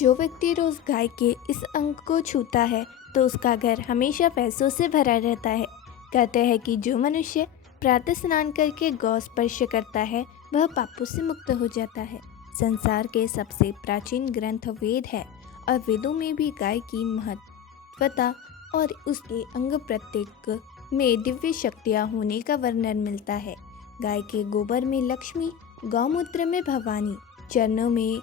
जो व्यक्ति रोज गाय के इस अंग को छूता है तो उसका घर हमेशा पैसों से भरा रहता है। कहते हैं कि जो मनुष्य प्रातः स्नान करके गौ स्पर्श करता है वह पापों से मुक्त हो जाता है। संसार के सबसे प्राचीन ग्रंथ वेद है और वेदों में भी गाय की महत्वता और उसके अंग प्रत्येक में दिव्य शक्तियाँ होने का वर्णन मिलता है। गाय के गोबर में लक्ष्मी, गौमूत्र में भवानी, चरणों में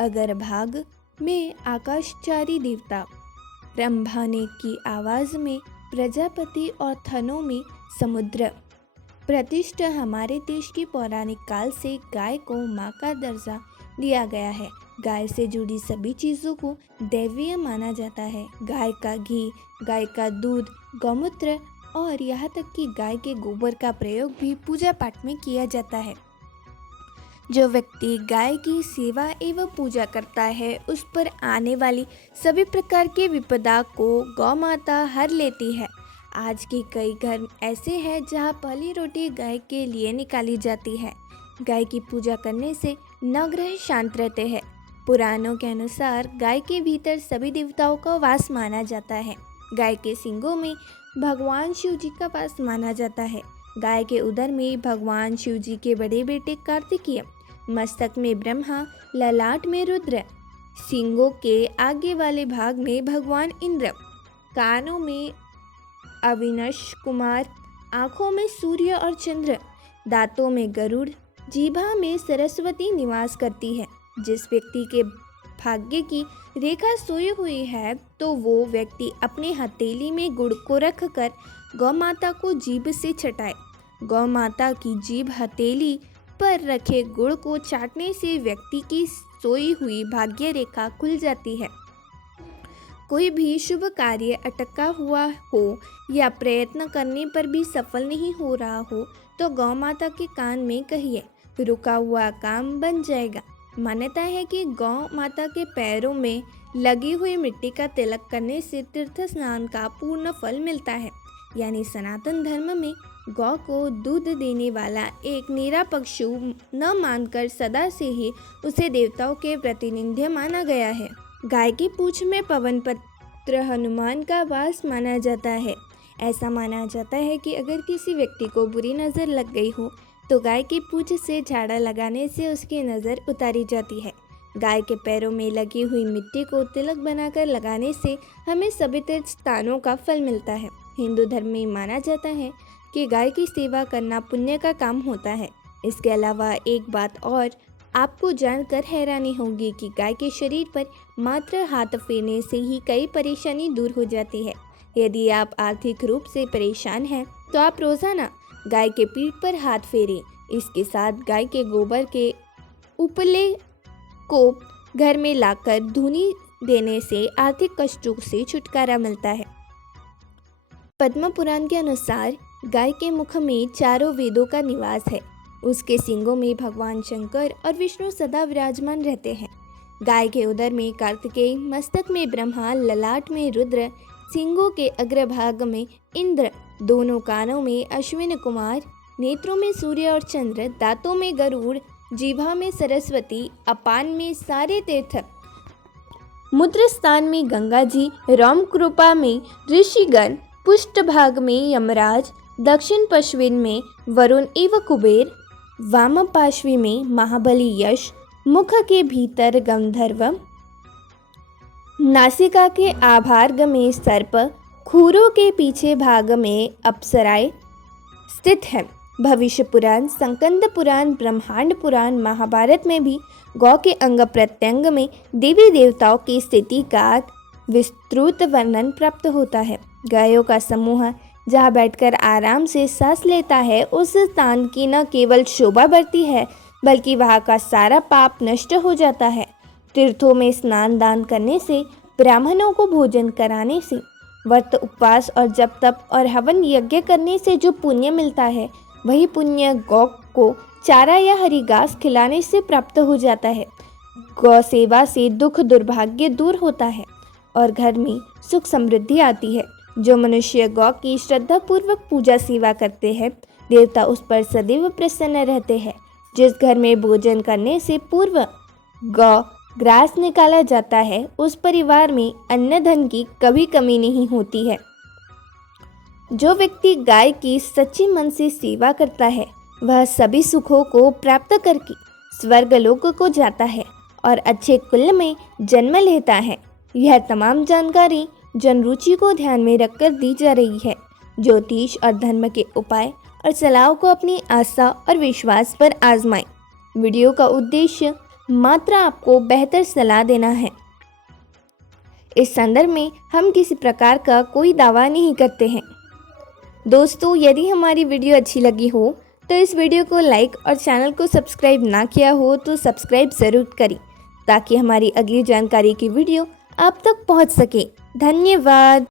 अग्रभाग में आकाशचारी देवता, रंभाने की आवाज़ में प्रजापति और थनों में समुद्र प्रतिष्ठा। हमारे देश की पौराणिक काल से गाय को माँ का दर्जा दिया गया है। गाय से जुड़ी सभी चीज़ों को दैवीय माना जाता है। गाय का घी, गाय का दूध, गौमूत्र और यहाँ तक कि गाय के गोबर का प्रयोग भी पूजा पाठ में किया जाता है। जो व्यक्ति गाय की सेवा एवं पूजा करता है उस पर आने वाली सभी प्रकार के विपदा को गौ माता हर लेती है। आज के कई घर ऐसे हैं जहां पहली रोटी गाय के लिए निकाली जाती है। गाय की पूजा करने से नवग्रह शांत रहते हैं। पुराणों के अनुसार गाय के भीतर सभी देवताओं का वास माना जाता है। गाय के सींगों में भगवान शिव जी का वास माना जाता है। गाय के उदर में भगवान शिव जी के बड़े बेटे कार्तिकेय, मस्तक में ब्रह्मा, ललाट में रुद्र, सींगों के आगे वाले भाग में भगवान इंद्र, कानों में अविनाश कुमार, आँखों में सूर्य और चंद्र, दांतों में गरुड़, जीभा में सरस्वती निवास करती है। जिस व्यक्ति के भाग्य की रेखा सोई हुई है तो वो व्यक्ति अपने हथेली में गुड़ को रखकर गौ माता को जीभ से चटाए। गौ माता की जीभ हथेली पर रखे गुड़ को चाटने से व्यक्ति की सोई हुई भाग्य रेखा खुल जाती है। कोई भी शुभ कार्य अटका हुआ हो या प्रयत्न करने पर भी सफल नहीं हो रहा हो तो गौ माता के कान में कहिए, रुका हुआ काम बन जाएगा। मान्यता है कि गौ माता के पैरों में लगी हुई मिट्टी का तिलक करने से तीर्थ स्नान का पूर्ण फल मिलता है। यानी सनातन धर्म में गौ को दूध देने वाला एक निरापक्षु न मानकर सदा से ही उसे देवताओं के प्रतिनिधि माना गया है। गाय की पूंछ में पवन पत्र हनुमान का वास माना जाता है। ऐसा माना जाता है कि अगर किसी व्यक्ति को बुरी नज़र लग गई हो तो गाय की पूंछ से झाड़ा लगाने से उसकी नज़र उतारी जाती है। गाय के पैरों में लगी हुई मिट्टी को तिलक बनाकर लगाने से हमें सभी तीर्थ स्थानों का फल मिलता है। हिंदू धर्म में माना जाता है कि गाय की सेवा करना पुण्य का काम होता है। इसके अलावा एक बात और आपको जानकर हैरानी होगी कि गाय के शरीर पर मात्र हाथ फेरने से ही कई परेशानी दूर हो जाती है। यदि आप आर्थिक रूप से परेशान हैं तो आप रोज़ाना गाय के पीठ पर हाथ फेरें। इसके साथ गाय के गोबर के उपले को घर में लाकर धुनी देने से आर्थिक कष्टों से छुटकारा मिलता है। पद्म पुराण के अनुसार गाय के मुख में चारों वेदों का निवास है। उसके सींगों में भगवान शंकर और विष्णु सदा विराजमान रहते हैं। गाय के उदर में कार्तिकेय, मस्तक में ब्रह्मा, ललाट में रुद्र, सींगों के अग्रभाग में इंद्र, दोनों कानों में अश्विन कुमार, नेत्रों में सूर्य और चंद्र, दांतों में गरुड़, जीभा में सरस्वती, अपान में सारे तीर्थ, मूत्र स्थान में गंगा जी, रोम कृपा में ऋषिगण, पुष्ट भाग में यमराज, दक्षिण पश्चिम में वरुण एवं कुबेर, वाम पार्श्वी में महाबली यश, मुख के भीतर गंधर्व, नासिका के आभार्ग में सर्प, खूरों के पीछे भाग में अप्सराएं स्थित है। भविष्य पुराण, संकंद पुराण, ब्रह्मांड पुराण, महाभारत में भी गौ के अंग प्रत्यंग में देवी देवताओं की स्थिति का विस्तृत वर्णन प्राप्त होता है। गायों का समूह जहाँ बैठकर आराम से सांस लेता है उस स्थान की न केवल शोभा बढ़ती है बल्कि वहाँ का सारा पाप नष्ट हो जाता है। तीर्थों में स्नान दान करने से, ब्राह्मणों को भोजन कराने से, व्रत उपवास और जप तप और हवन यज्ञ करने से जो पुण्य मिलता है वही पुण्य गौ को चारा या हरी घास खिलाने से प्राप्त हो जाता है। गौ सेवा से दुख दुर्भाग्य दूर होता है और घर में सुख समृद्धि आती है। जो मनुष्य गौ की श्रद्धा पूर्वक पूजा सेवा करते हैं देवता उस पर सदैव प्रसन्न रहते हैं। जिस घर में भोजन करने से पूर्व गौ ग्रास निकाला जाता है उस परिवार में अन्न धन की कभी कमी नहीं होती है। जो व्यक्ति गाय की सच्ची मन से सेवा करता है वह सभी सुखों को प्राप्त करके स्वर्गलोक को जाता है और अच्छे कुल में जन्म लेता है। यह तमाम जानकारी जनरुचि को ध्यान में रखकर दी जा रही है। ज्योतिष और धर्म के उपाय और सलाह को अपनी आस्था और विश्वास पर आजमाएं। वीडियो का उद्देश्य मात्र आपको बेहतर सलाह देना है। इस संदर्भ में हम किसी प्रकार का कोई दावा नहीं करते हैं। दोस्तों, यदि हमारी वीडियो अच्छी लगी हो तो इस वीडियो को लाइक और चैनल को सब्सक्राइब ना किया हो तो सब्सक्राइब ज़रूर करें ताकि हमारी अगली जानकारी की वीडियो आप तक पहुंच सके। धन्यवाद।